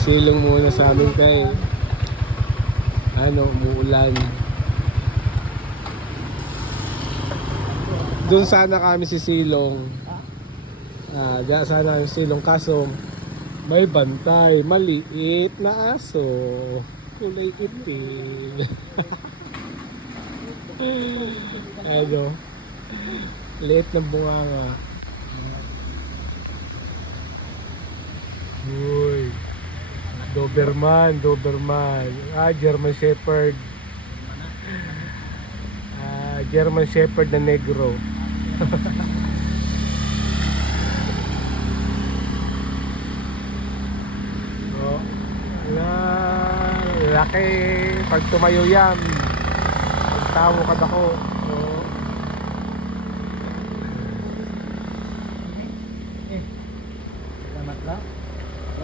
Silong muna sa amin kay umuulan. Doon sana kami si Silong. Diyan sana kami si Silong kaso may bantay, maliit na aso. Kulay itim. Liit ng bunganga. Uy. Doberman. German Shepherd. German Shepherd na negro. Oh, laki. Pag tumayo yan, pagtawo ka ako. Oh. Salamat lang.